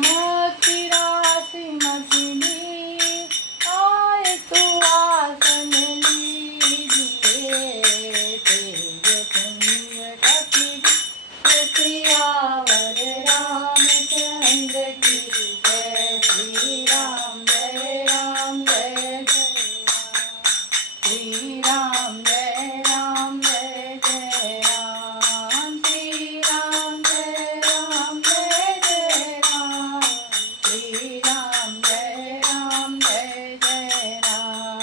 मोती राशि मछली आए तू आसन लीजिए, तेज पुण्य कपि सियावर रामचंद्र की जय। श्री राम जय राम जय जय राम। श्री राम जय राम जय जय राम। श्री राम जय राम जय जय राम। श्री राम जय राम जय जय राम।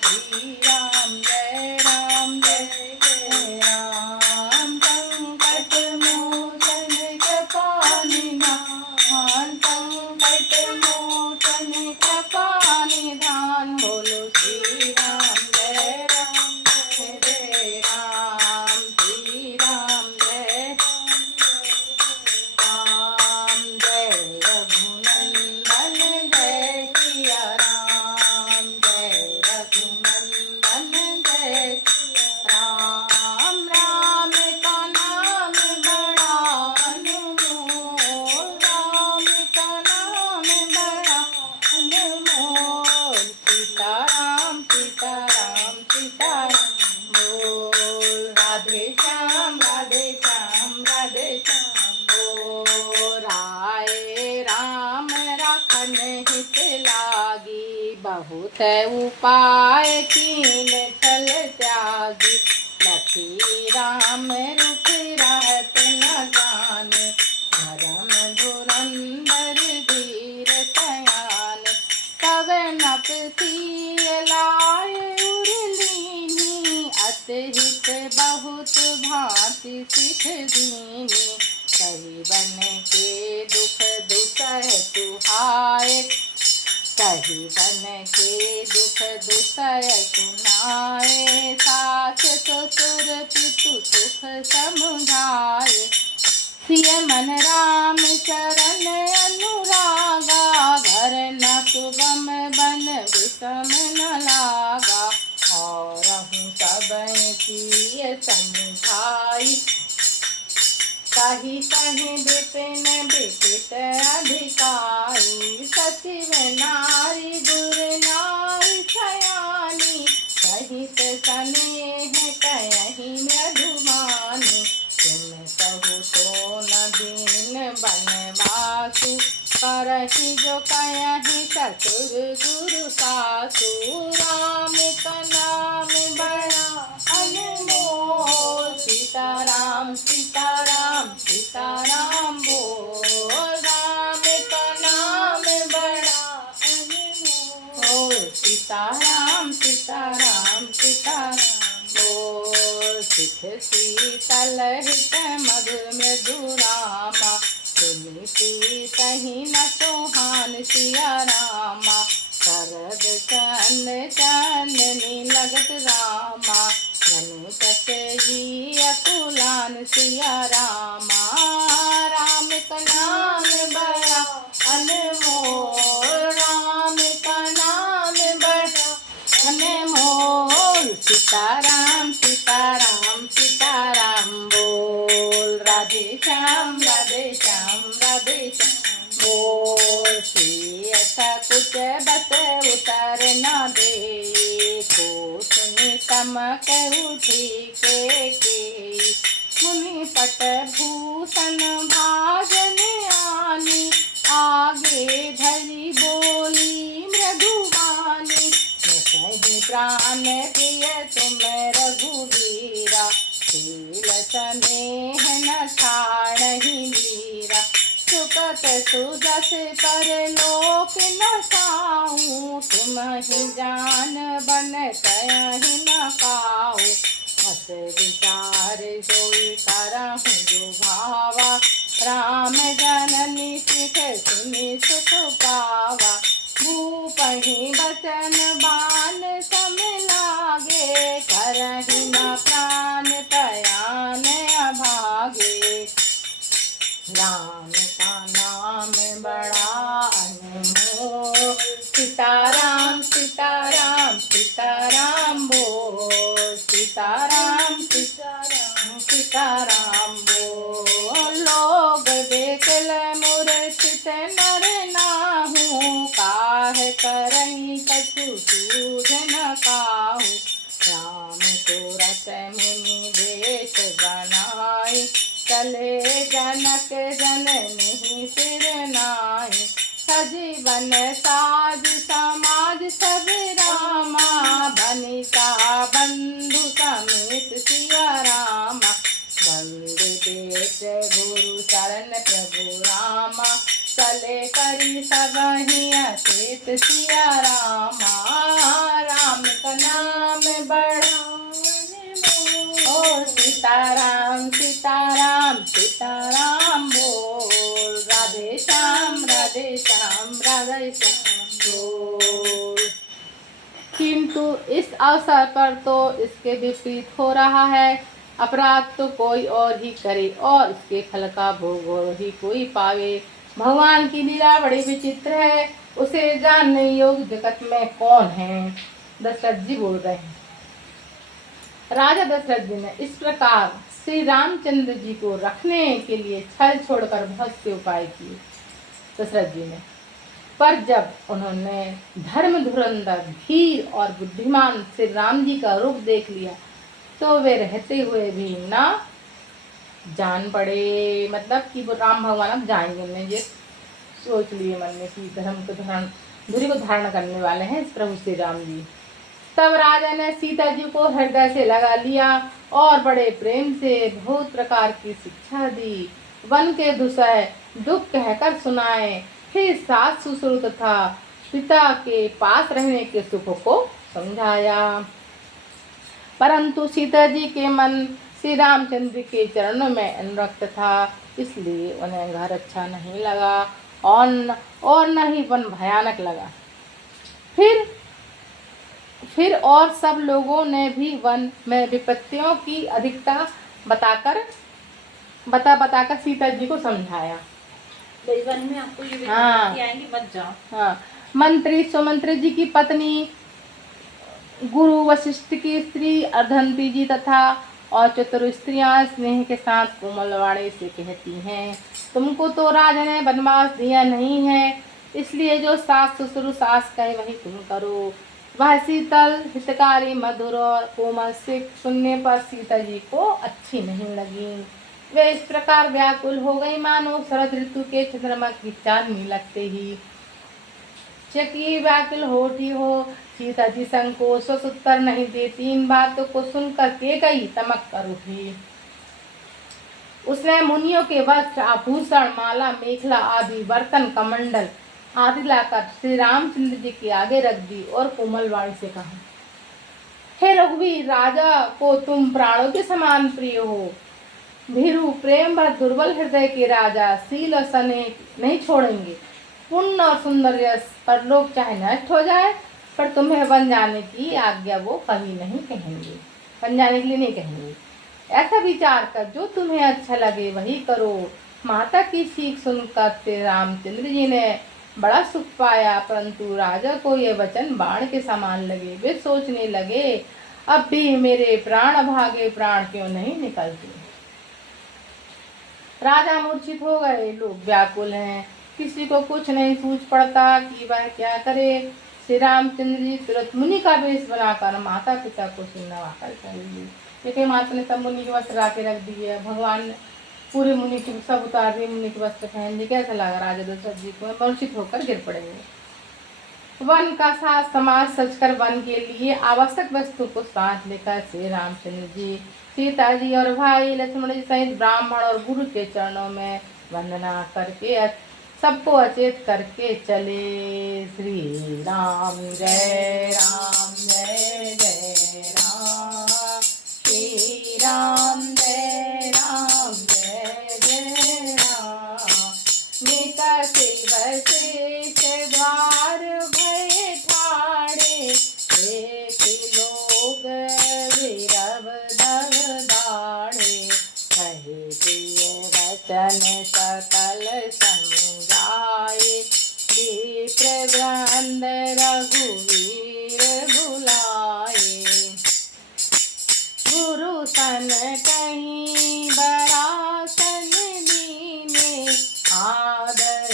श्री राम जय राम जय जय राम। संकट मोचन कृपा निधान, संकट मोचन कृपा निधान। बोलो श्री राम जय राम जय जय राम। श्री राम जय राम जय रघुनंदन जय सिया राम। जय रघुनंदन जय राम। राम का नाम बड़ा अनमोल, राम का नाम बड़ा अनमोल। सीताराम सीताराम सीताराम बोल। राधे श्याम राधे श्याम राधे श्याम बोल। आए राम राखन हित लागी, बहुत उपाय कीन छल त्यागी। लखी राम रुख रहत न जाने, धर्म धुरंधर धीर सयान। तब नप सिय लाय उरलीनी, अतहित बहुत भांति सिख दीनी। कही बन के दुख दुसह सुहाए, कही बन के दुख दुसह सुनाए। सास ससुर पितु सुख समुझाए, सिय मन राम चरण अनुरागा। घर न सुगम बन विषम न लागा, और सब किए समझाई। कही कहीं विपिन विपित अधिकारी, सचिव नारी गुर नारी सयानी। सहित स्नेह कहीं मधुमानी, तुम कहु तो न दीन बनवासु। करहि जो कहीं ससुर गुरु सासु। राम का नाम बड़ा अनमोल, सीताराम सीताराम सीताराम बोल। राम का नाम बड़ा अनमोल, सीताराम सीताराम सीताराम बोल। सिख शीतल हित मधुर मृदुरामा, सुनि सही न सोहान सिया रामा। शरद चंद चांदनी लगत रामा, जनु ही अकुलान सिया रामा। राम का नाम बड़ा अनमोल, राम का नाम बड़ा अनमोल। सीताराम सीताराम सीताराम बोल। राधे श्याम राधे श्याम राधे श्याम बोल। श्री ऐसा कुछ बस उतर न दे, को सुनि तमक उठी के। मुनि पट भूषण भाजन आनी, आगे धरी बोली मृदुबानी। सही प्राण प्रिय तुम रघुवीरा, शील स्नेह न छाड़हि मीरा। सुकत सुजस परलोक न साऊं, तुम ही जान बन कहि न पाऊं। हस विचार जोई करहु जो भावा, राम जननी सिख सुनि सुख पावा। भूपहि बचन बान सम लागे, करहि न प्राण तयान अभागे। राम का नाम बड़ा अनमोल, सीताराम सीताराम सीताराम बोल। सीताराम सीताराम सीताराम बोल। लोग बेकल मूर्छित सहित नर नाहू, काहे करई कछु सूझ न काहू। राम सूरत मुनि वेश बनाई, चले जनक जननी सिर नाई। सजीवन साज समाज सब रामा, बनिता बंधु समेत सिया रामा। बंदे बेटे गुरु शरण प्रभु रामा, चले करी सबहि अचेत सिया रामा। राम का नाम बढ़ाने ओ सीताराम सीताराम सीताराम बोल, राधे श्याम राधे श्याम राधे श्याम बोल। किंतु इस अवसर पर तो इसके विपरीत हो रहा है। अपराध तो कोई और ही करे और इसके फल का भोग और ही कोई पावे। भगवान की लीला बड़ी विचित्र है, उसे जानने योग्य जगत में कौन है। दशरथ जी बोल रहे हैं। राजा दशरथ जी ने इस प्रकार श्री रामचंद्र जी को रखने के लिए छल छोड़कर बहुत से उपाय किए दशरथ जी ने। पर जब उन्होंने धर्म धुरंधर धीर और बुद्धिमान श्री राम जी का रूप देख लिया तो वे रहते हुए भी ना जान पड़े। मतलब कि वो राम भगवान अब जाएंगे नहीं, ये सोच लिए मन में कि धुरी को धारण करने वाले हैं प्रभु श्री राम जी। तब राजा ने सीता जी को हृदय से लगा लिया और बड़े प्रेम से बहुत प्रकार की शिक्षा दी। वन के दुसह दुख कहकर सुनाए, फिर सास ससुर तथा पिता के पास रहने के सुख को समझाया। परंतु सीता जी के मन श्री रामचंद्र के चरणों में अनुरक्त था, इसलिए उन्हें घर अच्छा नहीं लगा और न ही वन भयानक लगा। फिर और सब लोगों ने भी वन में विपत्तियों की अधिकता बताकर सीता जी को समझाया। वन में आपको ये विपत्ति आएंगी, मत जाओ। हाँ, मंत्री सुमंत्री जी की पत्नी, गुरु वशिष्ठ की स्त्री अर्धंती जी तथा और चतुर स्त्रियां स्नेह के साथ कोमलवाणी से कहती हैं, तुमको तो राजा ने वनवास दिया नहीं है, इसलिए जो सास ससुर सास कहे वही तुम करो। वह शीतल हितकारी मधुर और कोमल से सुनने पर सीता जी को अच्छी नहीं लगी। वे इस प्रकार व्याकुल हो गई मानो शरद ऋतु के चंद्रमा की चांदनी लगते ही चकी व्याकुल होती हो। सीता जी संकोच उत्तर नहीं देती। इन बातों को सुनकर केकई तमक कर उठी। उसने मुनियों के वस्त्र आभूषण माला मेखला आदि बर्तन कमंडल आदि लाकर श्री रामचंद्र जी के आगे रख दी और कोमल वाणी से कहा, हे रघुवीर, राजा को तुम प्राणों के समान प्रिय हो। भीरु प्रेम व दुर्बल हृदय के राजा शील और स्नेह नहीं छोड़ेंगे। पुण्य और सुंदर यश पर लोग चाहे नष्ट हो जाए पर तुम्हें बन जाने की आज्ञा वो कभी नहीं कहेंगे, बन जाने के लिए नहीं कहेंगे। ऐसा विचार कर जो तुम्हें अच्छा लगे वही करो। माता की सीख सुनकर श्री रामचंद्र जी ने बड़ा सुख पाया, परंतु राजा को ये वचन बाण के समान लगे। वे सोचने लगे, अब भी मेरे प्राण भागे, प्राण क्यों नहीं निकलते। राजा मूर्छित हो गए, लोग व्याकुल हैं, किसी को कुछ नहीं सूझ पड़ता कि वह क्या करे। श्री रामचंद्र जी तुरंत मुनि का वेश बनाकर माता पिता को सुनवाकर चले। देखिए, माता ने सब मुनि के वस्त्र लाके रख दिए। भगवान पूरे मुनि के सब उतार दिए, मुनि के वस्त्र पहन दिए। कैसा लगा राजा दशरथ जी को? मूर्छित होकर गिर पड़ेंगे। वन का साथ समाज सजकर वन के लिए आवश्यक वस्तु को साथ लेकर श्री रामचंद्र जी सीता जी और भाई लक्ष्मण जी सहित ब्राह्मण और गुरु के चरणों में वंदना करके सबको अचेत करके चले। श्री राम जय राम जय जय राम, श्री राम जय राम जय जय राम। निकट वशिष्ठ द्वार भय ठाणे, एक लोग विरव धव दाणे। कहे प्रिय वचन सकल समझाए, विप्र वृंद रघुवीर बुलाए। गुरु सन कहीं बरासन दीने, आदर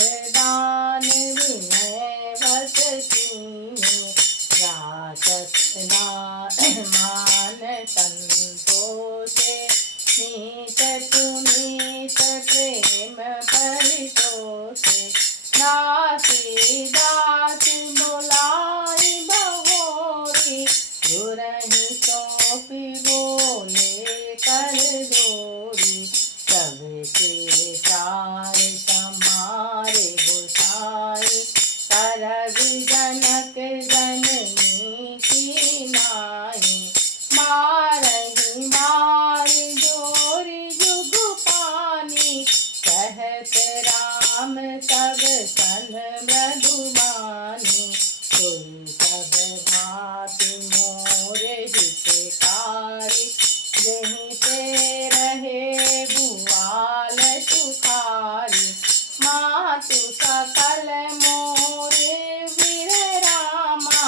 भरोसे। दासी दास बुलाई बहोरी, गुरहि सौंपी बोले कर जोरी। सबके सार समारे गोसाई, करबि जनक जननी की नाई। मारहि मारि जोरि जुग पानी, कहत राम सब सन मृदुबानी। कोई सब भांति मोरे हितकारी, जहीं ते रहे भुआल सुखारी। मातु सकल मोरे वीर रामा,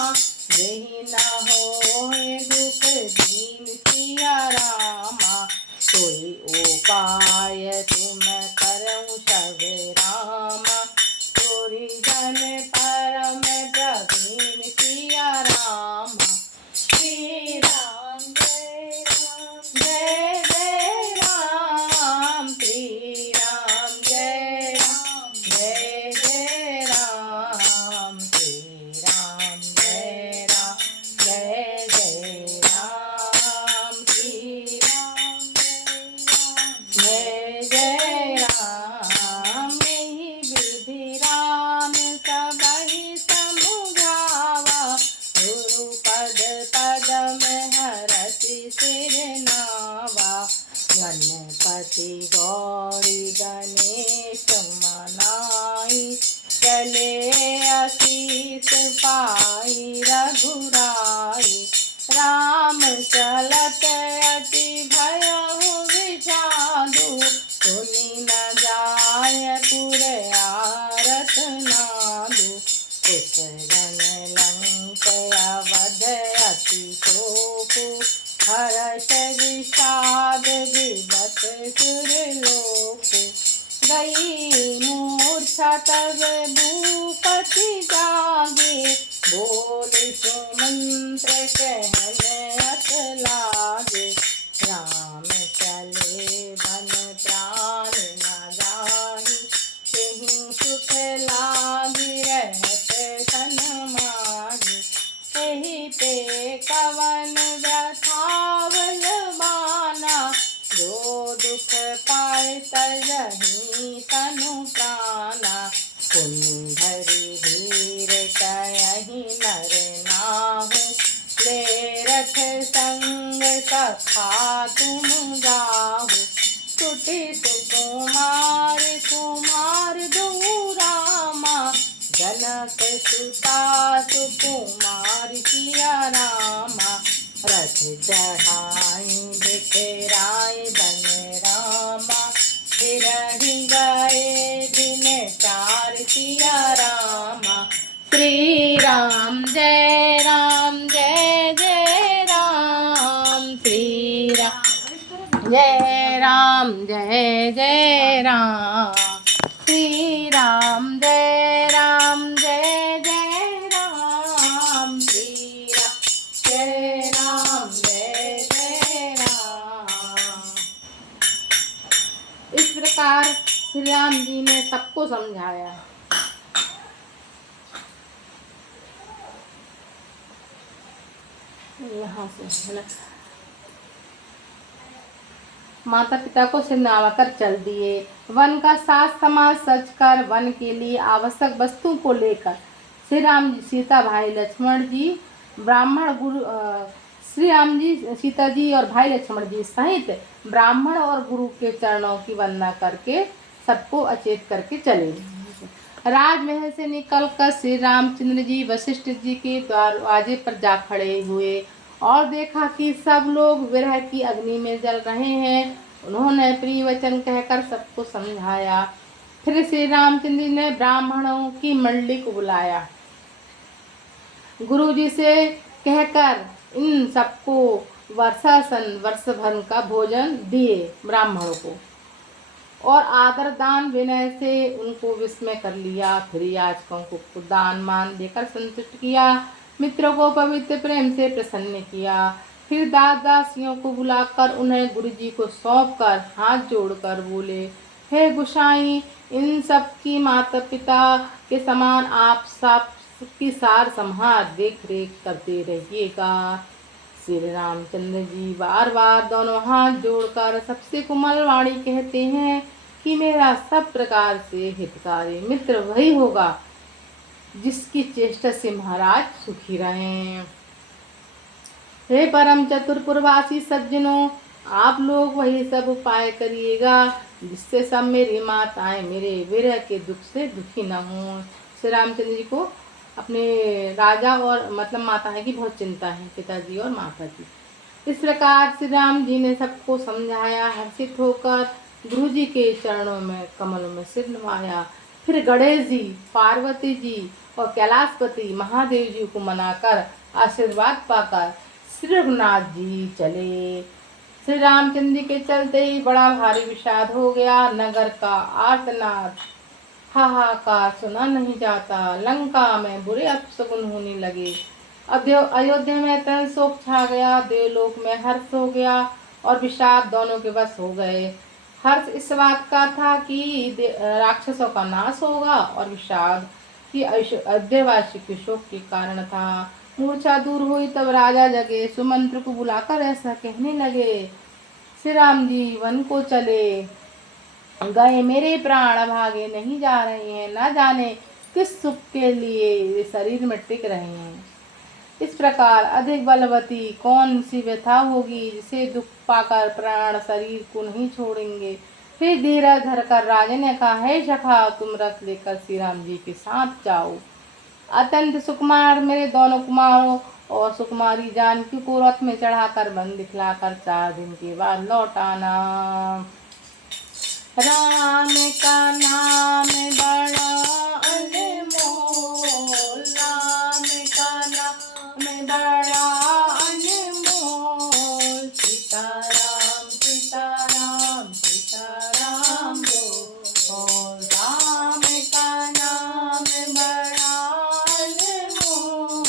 जहीं न होए दुख दीन सिया रामा। कोई उपाय तुम करऊँ सब रामा, तोरि जन परम प्रवीण सिया रामा। श्री राम जय राम जय जय राम, श्री राम जय राम जय जय राम, श्री राम जय राम जय जय राम, श्री राम जय जय राम। यही विधि राम सबहि समुझावा, गुरु पद पदम हरति सिर नावा। गणपति गौरी गणेश मनाई, चले आशीष पाई रघुराई। राम चलत अति भयउ विषादु, सुनि न जाय पुर आरत नादु। कुश जन लंक अवध अति शोकु, हर्ष विषाद विगत सुरलोकु। गई मूर्छा तब भूपति जागे, बोल सुमंत्र कहन अत लागे। राम चले बन प्राण न जाहि, तेहि सुख लागी रहत सन माही। एहि ते कवन व्यथावल बाना, जो दुख पाए तजहि तनु प्राना। पुनि धरि धीर कयहि नर नाहु, ले रथ संग सखा तुम जाहु। टूटी सुकुमार कुमार दो रामा, जनक सुता सुकुमार सिया रामा। रथ चढ़ाई बिखराई बन रामा, फिरहि गए दिन चार सिया रामा। श्री राम जय जय राम, श्री राम जय जय राम, श्री राम जय जय राम, श्री राम जय जय राम। इस प्रकार श्री राम जी ने सबको समझाया। यहाँ से है ना, माता पिता को सिर नवाकर चल दिए। वन का सास समाज सच कर वन के लिए आवश्यक वस्तु को लेकर श्री राम जी, सीता, भाई लक्ष्मण जी, ब्राह्मण गुरु श्री राम जी, सीता जी और भाई लक्ष्मण जी सहित ब्राह्मण और गुरु के चरणों की वंदना करके सबको अचेत करके चले। राजमहल से निकलकर श्री रामचंद्र जी वशिष्ठ जी के दरवाजे पर जा खड़े हुए और देखा कि सब लोग विरह की अग्नि में जल रहे हैं। उन्होंने प्रिय वचन कहकर सबको समझाया। फिर श्री रामचंद्र जी ने ब्राह्मणों की मंडली को बुलाया, गुरु जी से कहकर इन सबको वर्षासन वर्ष भर का भोजन दिए ब्राह्मणों को, और आदर दान विनय से उनको विस्मय कर लिया। फिर याचकों को दान मान देकर संतुष्ट किया, मित्रों को पवित्र प्रेम से प्रसन्न किया। फिर दास दासियों को बुलाकर उन्हें गुरु जी को सौंप कर हाथ जोड़कर बोले, हे गोसाई, इन सब की माता पिता के समान आप सबकी सार संहार देख रेख करते रहिएगा। श्री रामचंद्र जी बार बार दोनों हाथ जोड़कर सबसे कोमल वाणी कहते हैं कि मेरा सब प्रकार से हितकारी मित्र वही होगा जिसकी चेष्टा से महाराज सुखी रहें। हे परम चतुरपुरवासी सज्जनों, आप लोग वही सब उपाय करिएगा जिससे सब मेरी माताएं मेरे विरह के दुख से दुखी न हों। श्री रामचंद्र जी को अपने राजा और मतलब माताएं की बहुत चिंता है, पिताजी और माता जी। इस प्रकार श्री राम जी ने सबको समझाया। हर्षित होकर गुरु जी के चरणों में कमलों में सिर नवाया। फिर गणेश जी, पार्वती जी और कैलाशपति महादेव जी को मनाकर आशीर्वाद पाकर श्री रघुनाथ जी चले। श्री रामचंद्र जी के चलते ही बड़ा भारी विषाद हो गया। नगर का आर्तनाद हाहाकार सुना नहीं जाता। लंका में बुरे अपशगुन होने लगे। अयोध्या में तन शोक छा गया। देवलोक में हर्ष हो गया और विषाद दोनों के बस हो गए। हर्ष इस बात का था कि राक्षसों का नाश होगा और विषाद कि अयोध्यावासी के शोक के कारण था। मूर्छा दूर हुई तब राजा जगे सुमंत्र को बुलाकर ऐसा कहने लगे, श्री राम जी वन को चले गए, मेरे प्राण भागे नहीं जा रहे हैं, न जाने किस सुख के लिए वे शरीर में टिक रहे हैं। इस प्रकार अधिक बलवती कौन सी व्यथा होगी जिसे दुख पाकर प्राण शरीर को नहीं छोड़ेंगे। फिर धीरज धरकर राजा ने कहा, हे सखा, तुम रथ लेकर श्री राम जी के साथ जाओ। अत्यंत सुकुमार मेरे दोनों कुमारों और सुकुमारी जानकी को रथ में चढ़ाकर वन दिखलाकर 4 दिन के बाद लौट आना। राम का नाम बड़ा अनमोल, राम का नाम बड़ा अनमोल, सीताराम सीताराम सीताराम बोल। राम का नाम बड़ा अनमोल,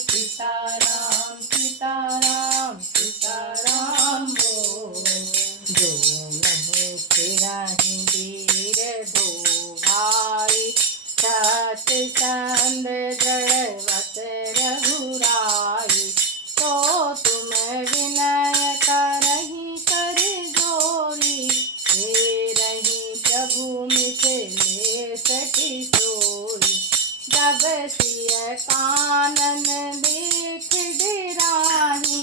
सीताराम सीताराम सीताराम बोल। जो नहीं फिराही वीर दो भाई, सत संग जड़वत रघुराई। तो तुम विनय करही कर जोरी, हे रही प्रभु मिथिले सखी सोरी। जब सिय कानन देख डिराही,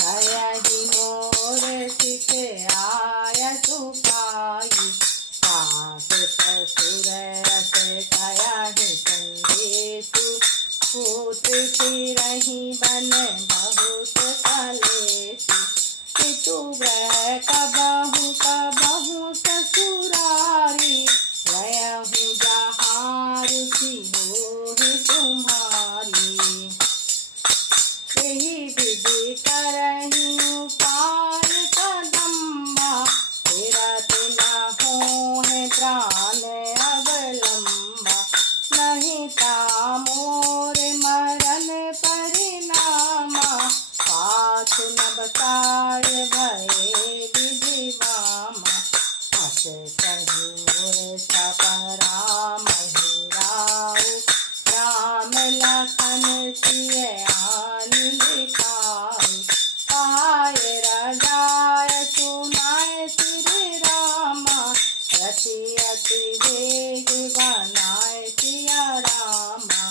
कयहि मोर सिख आय सुखाई। सास ससुर रस कयहि संदेशु, पूत फिरहि बन बहुत कलेशु। पितु ग्रह कबहु कबहु ससुरारी, रहु जहाँ रुचि होहि तुम्हारी। यही विधि करहि उपाय कदम्बा, फिरत न होहि प्राण अवलंबा। नहीं ता मोर मरण परिणामा, पाछ न बताय भये विधिवामा। हस कहि मोर सपरामहि राउ, राम लखन सिय आनि दिखाई। पाय रजाय सुनाय श्री रामा, रथि अति वेग बनाय सिया रामा।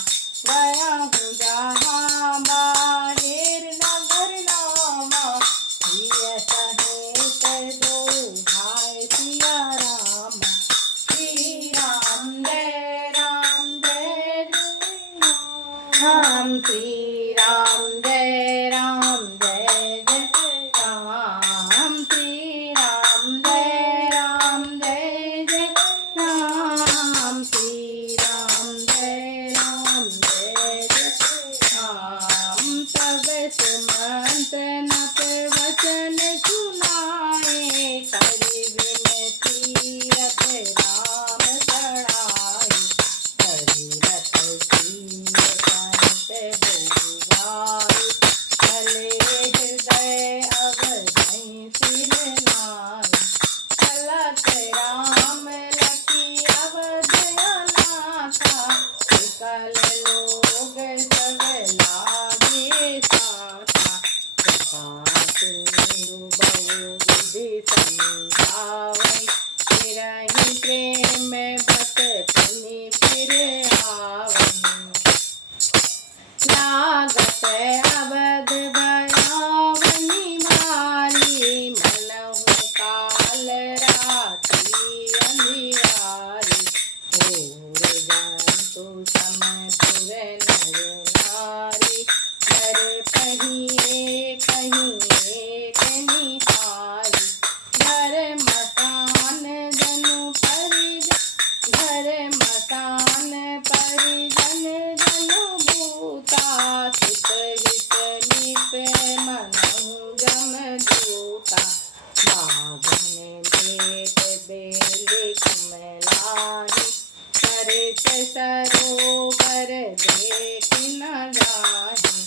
गयहु जहाँ बाहेर नगर नामा, सिय सहित दो भाई सिया रामा। श्री राम जय राम जय जय राम, श्री राम जय राम जय जय राम, श्री राम जय राम जय जय राम, श्री राम जय राम जय जय राम। तब सुमंत नत वचन सुनाए, करि विनती रथ राम चढ़ाए। करि रथ सीय सहित हो तो समपुर नर नारी, नर कहीं एक निहारी। घर मकान जनु परिजन, घर मकान परिजन जनु भूता। सुत हित नित मनहु जम दूता, बाघन बेट बेली कुमलाही। सरित सरोवर देख न जाहि,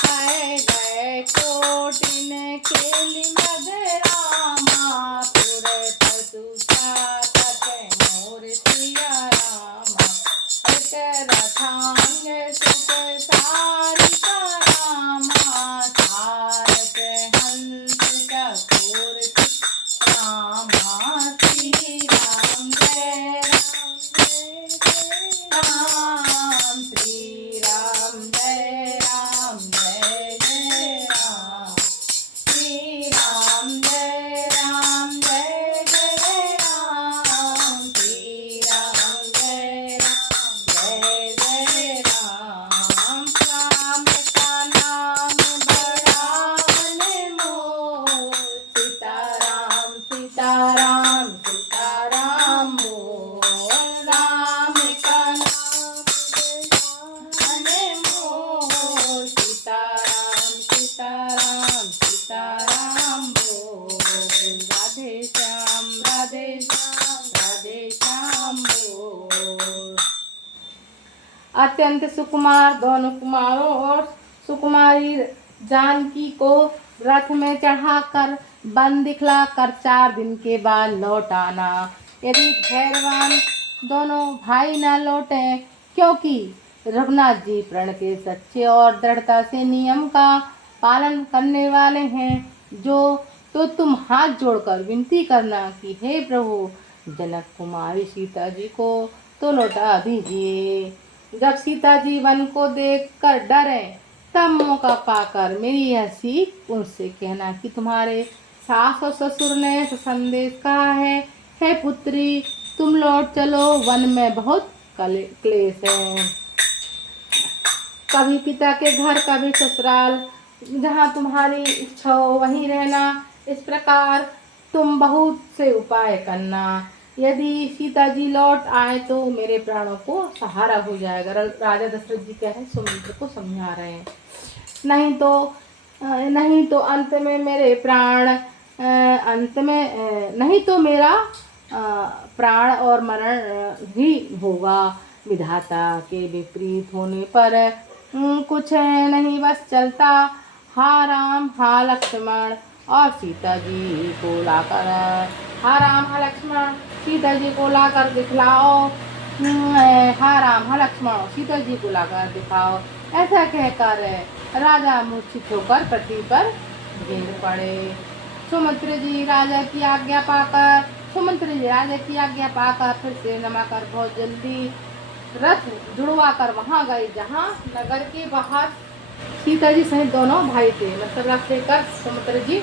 है गए कोटिन खेलि मधुरामा। पुर पशु चातक मोर सिया रामा, एक रथांग सुख सारिका रामा। सारस हंस चकोर रामा, श्री राम जय राम, श्री राम जय राम, जय जय राम। श्री राम जय राम, जय जय राम। श्री राम जय राम, जय जय राम। राम का नाम बड़ा अनमोल, सीताराम सीताराम सीताराम बोल। राम का नाम अनमोल, सीताराम सीताराम सीताराम बोल। राधे श्याम राधे श्याम राधे श्याम बोल। अत्यंत सुकुमार दोनों कुमारों और सुकुमारी जानकी को रथ में चढ़ाकर वन दिखला कर 4 दिन के बाद लौट आना। यदि धैर्यवान दोनों भाई न लौटे, क्योंकि रघुनाथ जी प्रण के सच्चे और दृढ़ता से नियम का पालन करने वाले हैं, तो तुम हाथ जोड़कर विनती करना कि हे प्रभु, जनक कुमारी सीता जी को तो लौटा दीजिए। जब सीता जी वन को देखकर डरे, तब मौका पाकर मेरी यह सीख उनसे कहना कि तुम्हारे सास और ससुर ने संदेश कहा है, हे पुत्री तुम लौट चलो, वन में बहुत क्लेश है। कभी पिता के घर, कभी ससुराल, जहाँ तुम्हारी इच्छा हो वहीं रहना। इस प्रकार तुम बहुत से उपाय करना। यदि सीता जी लौट आए तो मेरे प्राणों को सहारा हो जाएगा। राजा दशरथ जी क्या है, सुमित्र को समझा रहे हैं। नहीं तो अंत में मेरे प्राण, नहीं तो मेरा प्राण और मरण ही होगा। विधाता के विपरीत होने पर कुछ नहीं बस चलता। हा राम हा लक्ष्मण और सीता जी को लाकर, हा राम हा लक्ष्मण सीता जी को लाकर दिखलाओ। हा राम हा लक्ष्मण सीता जी को लाकर दिखाओ। ऐसा कहकर राजा मूर्छित होकर पृथ्वी पर गिर पड़े। सुमित्र जी राजा की आज्ञा पाकर फिर से नमाकर बहुत जल्दी रथ जुड़वा कर वहां गए, जहां नगर के बाहर सीता जी सहित दोनों भाई थे। मतलब रथ लेकर सुमित्र जी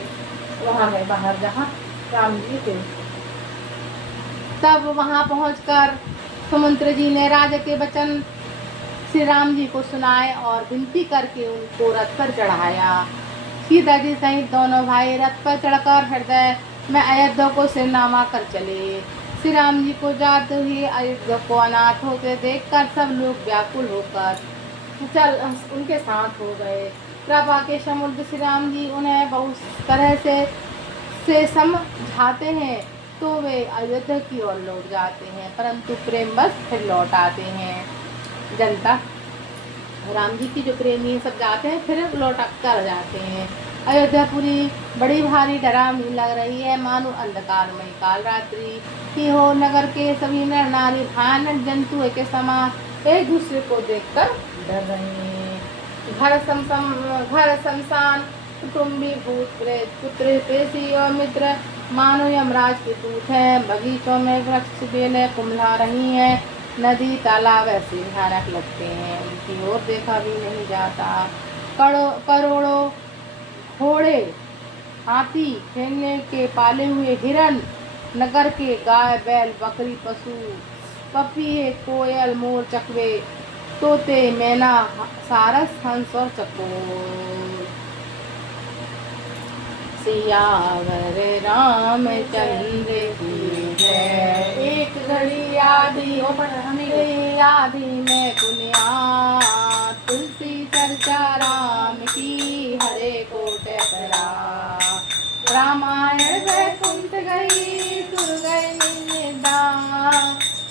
वहां गए बाहर, जहां राम जी थे। तब वहां पहुंचकर सुमित्र जी ने राजा के वचन श्री राम जी को सुनाए और विनती करके उनको रथ पर चढ़ाया। सीता जी सहित दोनों भाई रथ पर चढ़कर हृदय में अयोध्या को सिरनामा कर चले। श्री राम जी को जाते हुए अयोध्या को अनाथ होते देखकर सब लोग व्याकुल होकर उनके साथ हो गए। कृपा के समुद्र श्री राम जी उन्हें बहुत तरह से समझाते हैं तो वे अयोध्या की ओर लौट जाते हैं, परंतु प्रेम बस फिर लौट आते हैं। जनता राम जी की जो प्रेमी सब जाते हैं फिर लौट कर जाते हैं। अयोध्यापुरी बड़ी भारी डरावनी लग रही है, मानो अंधकारमय काल रात्रि ही हो। नगर के सभी नर नारी भयानक जंतु के समान एक दूसरे को देखकर डर रहे हैं। घर शमशान, कुटुंबी भूत प्रेत पुत्र पेशी और मित्र मानो यमराज के दूत हैं। बगीचों में वृक्ष बेलें कुम्हला रही हैं, नदी तालाब ऐसे भयानक लगते हैं, उनकी ओर देखा भी नहीं जाता। करोड़ों घोड़े, हाथी, खेलने के पाले हुए हिरण, नगर के गाय बैल बकरी पशु पपीहे कोयल मोर चकवे तोते मैना सारस हंस और चकोर। सियावर रामचंद्र की जय। एक घड़ी आधी आधी में पुनिया तुलसी चर्चा राम की हरे को टकरा। रामायण वैकुंठ गई सुर गए निदा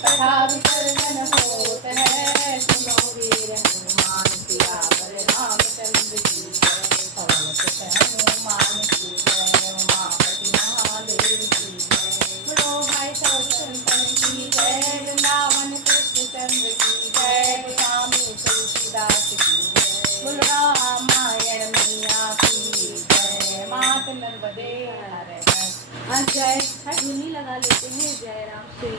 कथा विसर्जन होत है सुनो वीर हनुमान। सियावर रामचंद्र की जय। पवन सुत हनुमान की जय। उमापति महादेव की जय। बोलो भाई सब संतन की जय। वृंदावन कृष्ण चंद्र की जय। गोस्वामी तुलसीदास की जय। बोलो रामायण मैया की जय। मात नर्मदे हर हर। जय धुनी लगा लेते हैं जय राम श्री